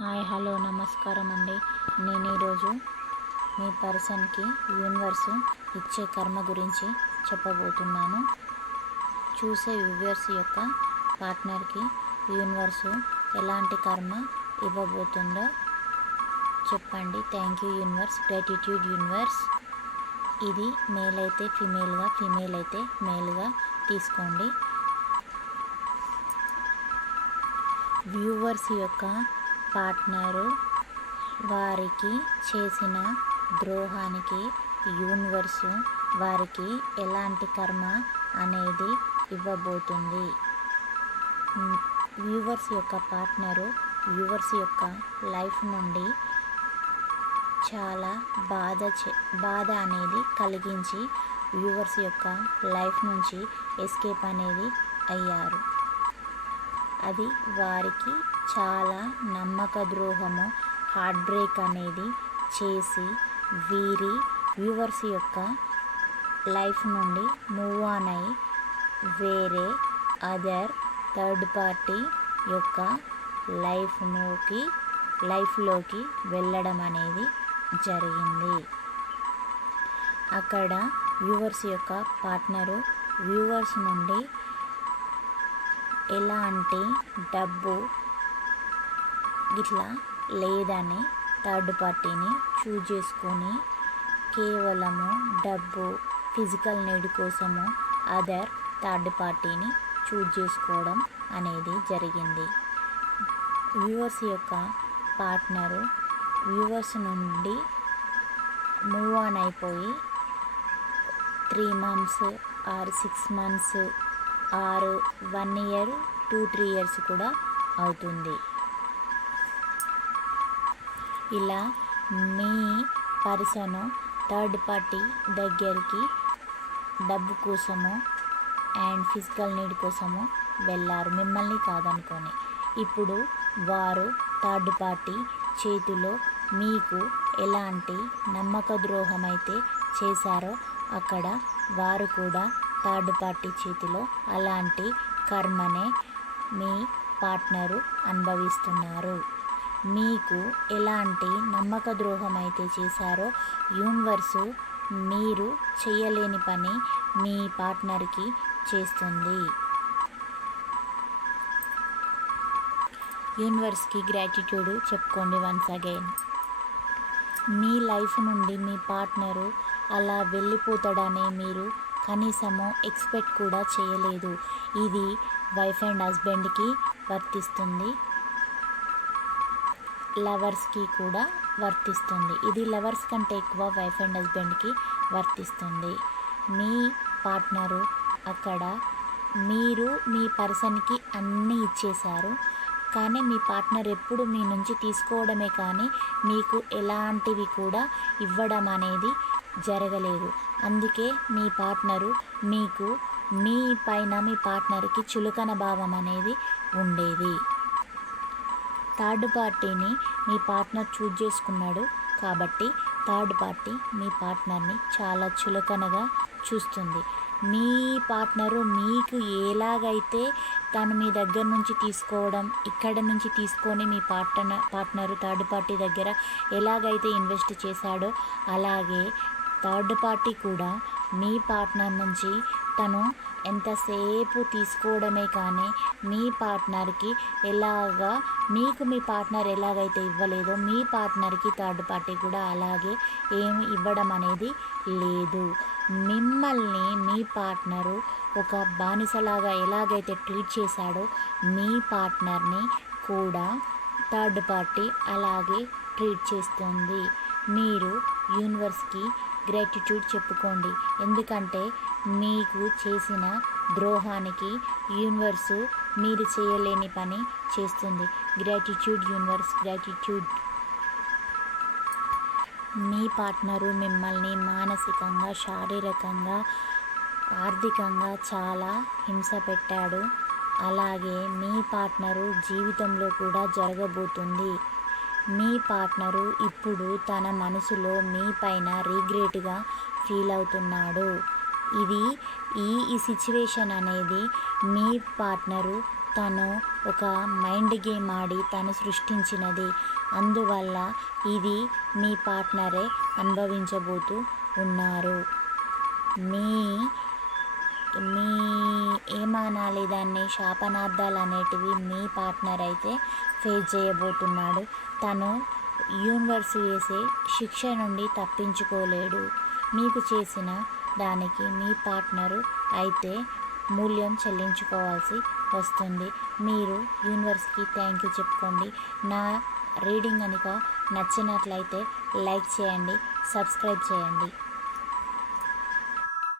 Hi hello నమస్కారం అండి. నేను ఈరోజు మీ పర్సన్కి యూనివర్స్ ఇచ్చే కర్మ గురించి చెప్పబోతున్నాను. చూసే వ్యూవర్స్ యొక్క పార్ట్నర్కి యూనివర్సు ఎలాంటి కర్మ ఇవ్వబోతుందో చెప్పండి. Thank you universe. Gratitude universe. ఇది మేల్ అయితే ఫిమేల్గా ఫిమేల్ అయితే మేల్గా తీసుకోండి. వ్యూవర్స్ యొక్క పార్ట్నరు వారికి చేసిన ద్రోహానికి యూనివర్సు వారికి ఎలాంటి కర్మ అనేది ఇవ్వబోతుంది. వ్యూవర్స్ యొక్క పార్ట్నరు వ్యూవర్స్ యొక్క లైఫ్ నుండి చాలా బాధ చే బాధ అనేది కలిగించి వ్యూవర్స్ యొక్క లైఫ్ నుంచి ఎస్కేప్ అనేది అయ్యారు. అది వారికి చాలా నమ్మక ద్రోహము హార్ట్ బ్రేక్ అనేది చేసి వీరి వ్యూవర్స్ యొక్క లైఫ్ నుండి మూవ్ ఆన్ అయి వేరే అదర్ థర్డ్ పార్టీ యొక్క లైఫ్లోకి లైఫ్లోకి వెళ్ళడం అనేది జరిగింది. అక్కడ వ్యూవర్స్ యొక్క పార్ట్నరు వ్యూవర్స్ నుండి ఎలాంటి డబ్బు ఇట్లా లేదని థర్డ్ పార్టీని చూజ్ చేసుకొని కేవలము డబ్బు ఫిజికల్ నీడ్ కోసము అదర్ థర్డ్ పార్టీని చూజ్ చేసుకోవడం అనేది జరిగింది. వ్యూవర్స్ యొక్క పార్ట్నరు వ్యూవర్స్ నుండి మూవ్ ఆన్ అయిపోయి three months or six months or one year two three years కూడా అవుతుంది. ఇలా మీ పర్సన్ థర్డ్ పార్టీ దగ్గరికి డబ్బు కోసము అండ్ ఫిజికల్ నీడ్ కోసము వెళ్ళారు. మిమ్మల్ని కాదనుకొని. ఇప్పుడు వారు థర్డ్ పార్టీ చేతిలో మీకు ఎలాంటి నమ్మక ద్రోహం అయితే చేశారో అక్కడ వారు కూడా థర్డ్ పార్టీ చేతిలో అలాంటి కర్మనే మీ పార్ట్నరు అనుభవిస్తున్నారు. మీకు ఎలాంటి నమ్మక ద్రోహం అయితే చేశారో యూనివర్సు మీరు చేయలేని పని మీ పార్ట్నర్కి చేస్తుంది. యూనివర్స్కి గ్రాటిట్యూడ్ చెప్పుకోండి వన్స్ అగైన్ మీ లైఫ్ నుండి మీ పార్ట్నరు అలా వెళ్ళిపోతాడనే మీరు కనీసము ఎక్స్పెక్ట్ కూడా చేయలేదు. ఇది వైఫ్ అండ్ హస్బెండ్కి వర్తిస్తుంది. లవర్స్కి కూడా వర్తిస్తుంది. ఇది లవర్స్ కంటే ఎక్కువ వైఫ్ అండ్ హస్బెండ్కి వర్తిస్తుంది. మీ పార్ట్నరు అక్కడ మీరు మీ పర్సన్కి అన్నీ ఇచ్చేశారు. కానీ మీ పార్ట్నర్ ఎప్పుడు మీ నుంచి తీసుకోవడమే కానీ మీకు ఎలాంటివి కూడా ఇవ్వడం అనేది జరగలేదు. అందుకే మీ పార్ట్నరు మీకు మీ పైన మీ పార్ట్నర్కి చులకన భావం అనేది ఉండేది. థర్డ్ పార్టీని మీ పార్ట్నర్ చూజ్ చేసుకున్నాడు కాబట్టి థర్డ్ పార్టీ మీ పార్ట్నర్ని చాలా చులకనగా చూస్తుంది. మీ పార్ట్నరు మీకు ఎలాగైతే తను మీ దగ్గర నుంచి తీసుకోవడం ఇక్కడ నుంచి తీసుకొని మీ పార్ట్నర్ పార్ట్నరు థర్డ్ పార్టీ దగ్గర ఎలాగైతే ఇన్వెస్ట్ చేశాడో అలాగే థర్డ్ పార్టీ కూడా మీ పార్ట్నర్ నుంచి తను ఎంతసేపు తీసుకోవడమే కానీ మీ పార్ట్నర్కి ఎలాగా మీకు మీ పార్ట్నర్ ఎలాగైతే ఇవ్వలేదో మీ పార్ట్నర్కి థర్డ్ పార్టీ కూడా అలాగే ఏమి ఇవ్వడం అనేది లేదు. మిమ్మల్ని మీ పార్ట్నరు ఒక బానిసలాగా ఎలాగైతే ట్రీట్ చేశాడో మీ పార్ట్నర్ని కూడా థర్డ్ పార్టీ అలాగే ట్రీట్ చేస్తుంది. మీరు యూనివర్స్కి గ్రాటిట్యూడ్ చెప్పుకోండి. ఎందుకంటే మీకు చేసిన ద్రోహానికి యూనివర్సు మీరు చేయలేని పని చేస్తుంది. గ్రాటిట్యూడ్ యూనివర్స్ గ్రాటిట్యూడ్ మీ పార్ట్నరు మిమ్మల్ని మానసికంగా శారీరకంగా ఆర్థికంగా చాలా హింస పెట్టాడు. అలాగే మీ పార్ట్నరు జీవితంలో కూడా జరగబోతుంది. మీ పార్ట్నరు ఇప్పుడు తన మనసులో మీ పైన రీగ్రెట్గా ఫీల్ అవుతున్నాడు. ఇది ఈ ఈ సిచ్యువేషన్ అనేది మీ పార్ట్నరు తను ఒక మైండ్ గేమ్ ఆడి తను సృష్టించినది. అందువల్ల ఇది మీ పార్ట్నరే అనుభవించబోతూ ఉన్నారు. మీ మీ ఏమనాలి దాన్ని శాపనార్థాలు అనేటివి మీ పార్ట్నర్ అయితే ఫేస్ చేయబోతున్నాడు. తను యూనివర్స్ వేసే శిక్ష నుండి తప్పించుకోలేడు. మీకు చేసిన దానికి మీ పార్ట్నరు అయితే మూల్యం చెల్లించుకోవాల్సి వస్తుంది. మీరు యూనివర్స్కి థ్యాంక్ యూ చెప్పుకోండి. నా రీడింగ్ కనుక నచ్చినట్లయితే లైక్ చేయండి సబ్స్క్రైబ్ చేయండి.